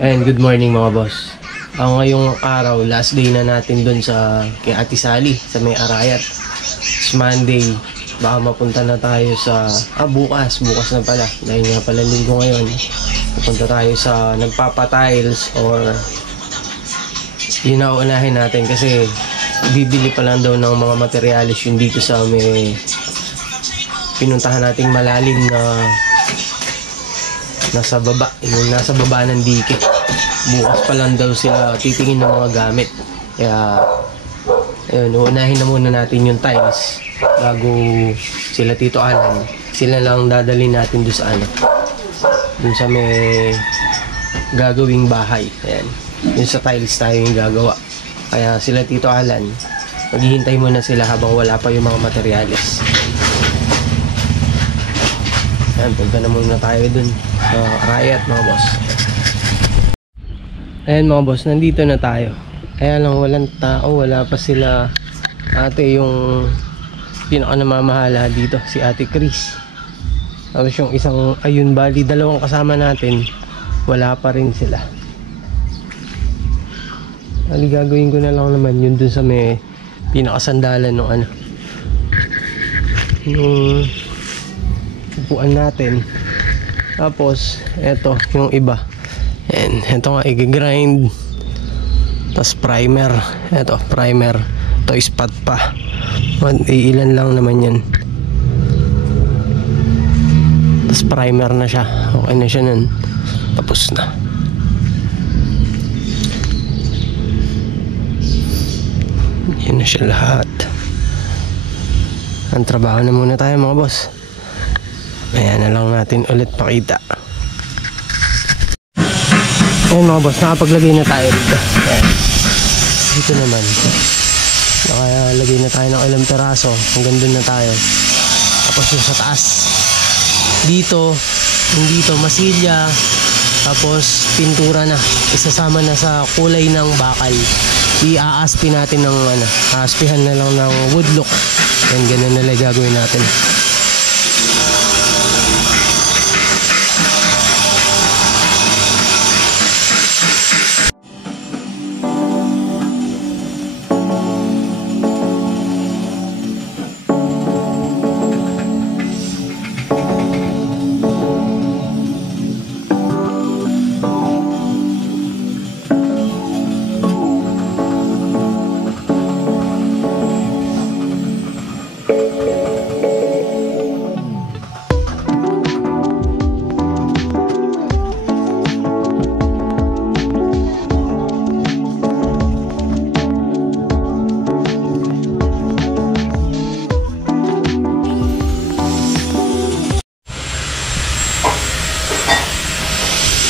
And good morning mga boss. Ngayong araw, last day na natin dun sa kay Ate Sally sa may Arayat. It's Monday. Baka mapunta na tayo sa bukas na pala. Dahil nga pala linggo ngayon. Pupunta tayo sa nagpapa-tiles or yun na unahin natin kasi bibili pa lang daw ng mga materialis yun dito sa may pinuntahan nating malalim na nasa baba, yung nasa baba ng dike. Bukas pa lang daw sila titingin ng mga gamit. Kaya ayun, uunahin na muna natin yung tiles bago sila Tito Alan. Sila lang dadalhin natin doon sa doon sa may gagawing bahay. Ayan, yung sa tiles tayo yung gagawa. Kaya sila Tito Alan, maghihintay muna sila habang wala pa yung mga materyales. Ayan, punta na muna tayo dun sa Arayat mga boss. Ayan mga boss, nandito na tayo. Kaya lang walang tao, wala pa sila ate yung pinaka namamahala dito, si Ate Chris. Tapos yung isang ayun bali, dalawang kasama natin, wala pa rin sila. Ali gagawin ko na lang naman yun dun sa may pinakasandalan ng yung upuan natin. Tapos eto yung iba, and eto nga i-grind. Tapos primer, eto primer, ito spot pa, iilan lang naman yan. Tapos primer na siya, okay na siya nun, tapos na. Yan na siya lahat. Ang trabaho na muna tayo mga boss. Ayan na lang natin ulit pakita. Ayan mga boss, nakapaglagay na tayo dito. Ayan. Dito naman nakalagay na tayo ng ilang peraso. Hanggang dun na tayo. Tapos yung sa taas dito, yung dito masilya, tapos pintura na, isasama na sa kulay ng bakal. I-aaspi natin ng aaspihan na lang ng wood look. Ayan, ganun na lang gagawin natin.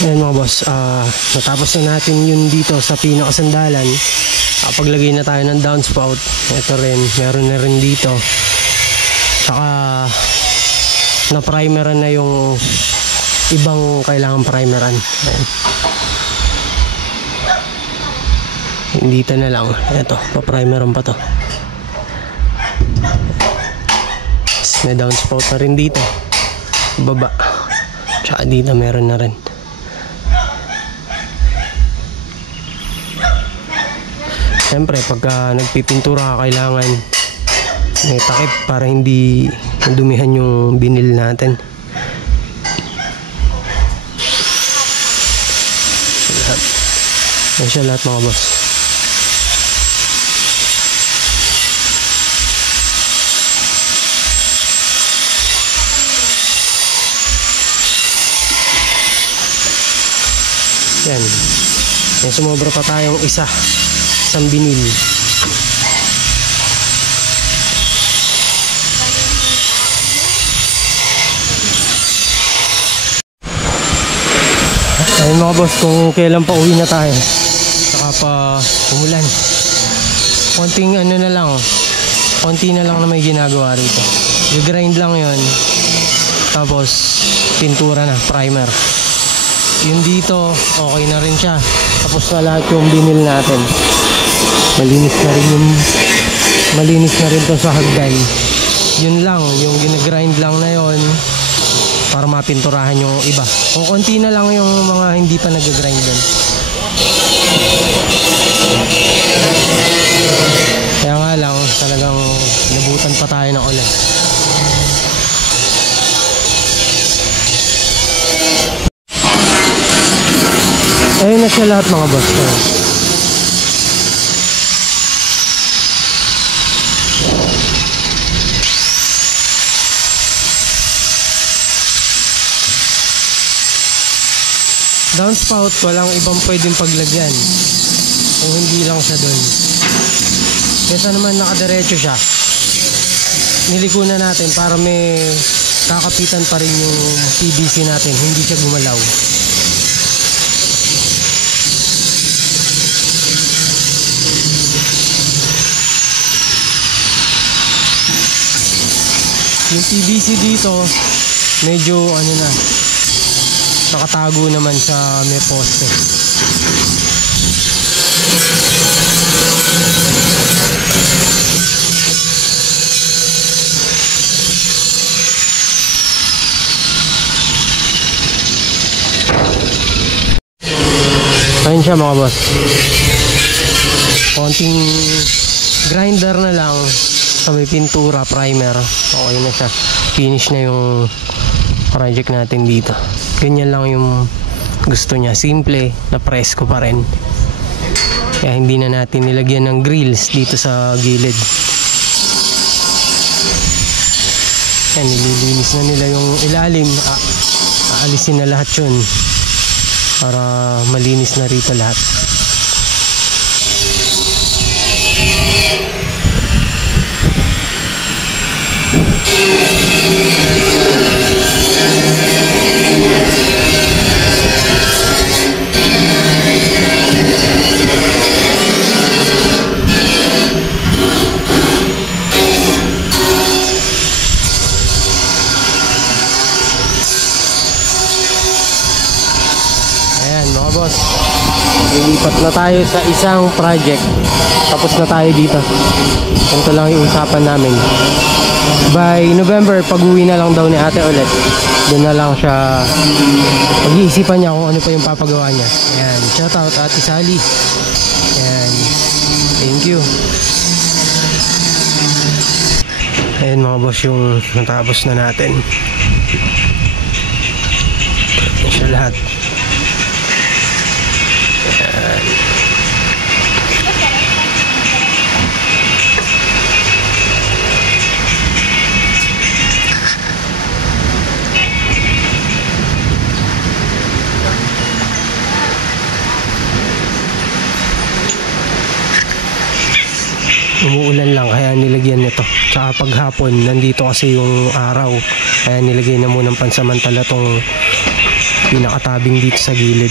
Ayan mga boss, natapos na natin yun dito sa pinakasandalan. Paglagay na tayo ng downspout. Ito rin, meron na rin dito. Saka na-primeran na yung ibang kailangan primeran. Ayan. Dito na lang, ito, pa-primeran pa to. May downspout na rin dito, baba. Tsaka dito meron na rin. Siyempre pagka nagpipintura ka, kailangan may takip para hindi dumihan yung binil natin. Yan siya lahat mga boss. Yan. May sumobra pa tayong isang binil. Ayun mga boss, kung kailan pa uwi na tayo, saka pa umulan, konting na lang, konti na lang na may ginagawa rito. I-grind lang yon, tapos pintura na, primer. Yung dito okay na rin siya, tapos na lahat yung binil natin. Malinis na rin to sa hagdan. Yun lang, yung ginagrind lang na yon, para mapinturahan yung iba. Kung konti na lang yung mga hindi pa nag-grind din. Kaya nga lang talagang nabutan pa tayo ng ulan. Ayun na siya lahat mga boss. Downspout, walang ibang pwedeng paglagyan kung hindi lang siya dun. Kesa naman nakadiretso siya, niliko na natin para may kakapitan pa rin yung PVC natin, hindi siya gumalaw. Yung PVC dito medyo ano na, nakatago naman sa may poste. Ayun siya mga boss, konting grinder na lang sa may pintura, primer, okay na siya, finish na yung project natin dito. Ganyan lang yung gusto niya, simple na presko pa rin, kaya hindi na natin nilagyan ng grills dito sa gilid. Yan, nililinis na nila yung ilalim, aalisin na lahat yun para malinis na rito lahat. Boss, lilipat na tayo sa isang project, tapos na tayo dito. Ganito lang yung usapan namin. By November, pag-uwi na lang daw ni ate ulit, doon na lang siya pag-iisipan niya kung ano pa yung papagawa niya. Ayan, shout out Ate Sally. Ayan, thank you. Ayan mga boss, yung natapos na natin. Ayan siya lahat. Umuulan lang kaya nilagyan nito, tsaka paghapon nandito kasi yung araw, kaya nilagay na muna ng pansamantala tong pinakatabing dito sa gilid.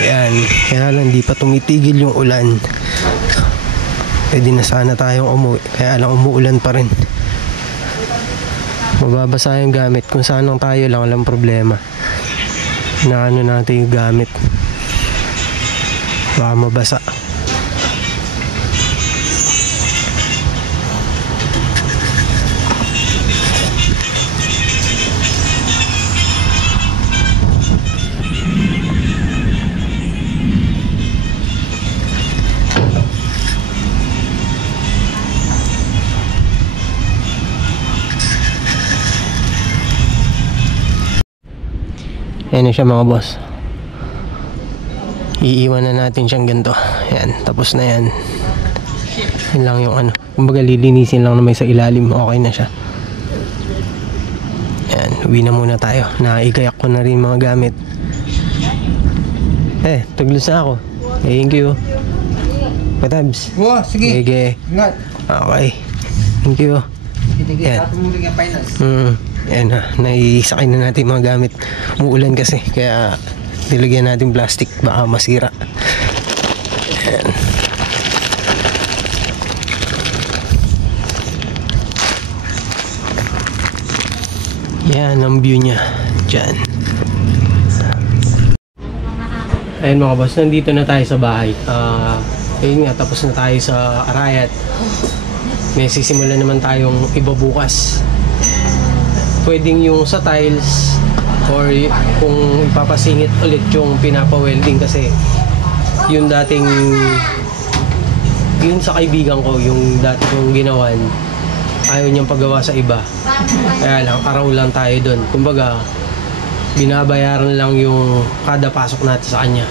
Ayan, kaya lang di pa tumitigil yung ulan. Pwede na sana tayong umuwi, kaya lang umuulan pa rin. Mababasa yung gamit, kung saan lang tayo lang, walang problema. Inaano natin yung gamit, baka mabasa. Ayan na siya mga boss, iiwan na natin siyang ganito. Ayan, tapos na yan. Yan lang yung ano, kumbaga lilinisin lang na may sa ilalim, okay na siya. Ayan, uwi na muna tayo, naikayak ko na rin mga gamit. Tuglos na ako. Thank you Patabs. Wow, sige. Sige. Ingat. Okay, thank you. Ayan. Ayan na, naisakay na natin mga gamit. Umuulan kasi, kaya nilagyan natin plastic, baka masira. Ayan. Yan ang view niya dyan. Ayun mga boss, nandito na tayo sa bahay. Ayun nga, tapos na tayo sa Arayat. May sisimula naman tayong iba bukas. Pwedeng yung sa tiles or kung ipapasingit ulit yung pinapa-welding kasi yung dating yun sa kaibigan ko, yung dati kong ginawan, ayaw niyang paggawa sa iba. Kaya lang, araw lang tayo doon. Kumbaga, binabayaran lang yung kada pasok natin sa kanya.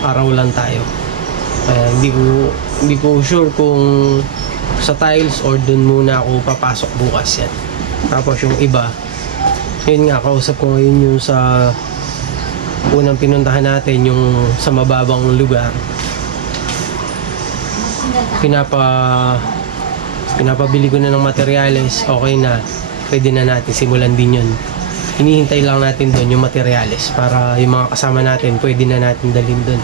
Araw lang tayo. Kaya hindi ko sure kung sa tiles or dun muna ako papasok bukas yan. Tapos yung iba, yun nga, kausap ko ngayon yung sa unang pinuntahan natin, yung sa mababang lugar. Pinapabili ko na ng materyales, okay na, pwede na natin simulan din yun. Hinihintay lang natin doon yung materyales para yung mga kasama natin pwede na natin dalhin doon.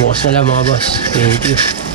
Bukas na lang mga boss. Thank you.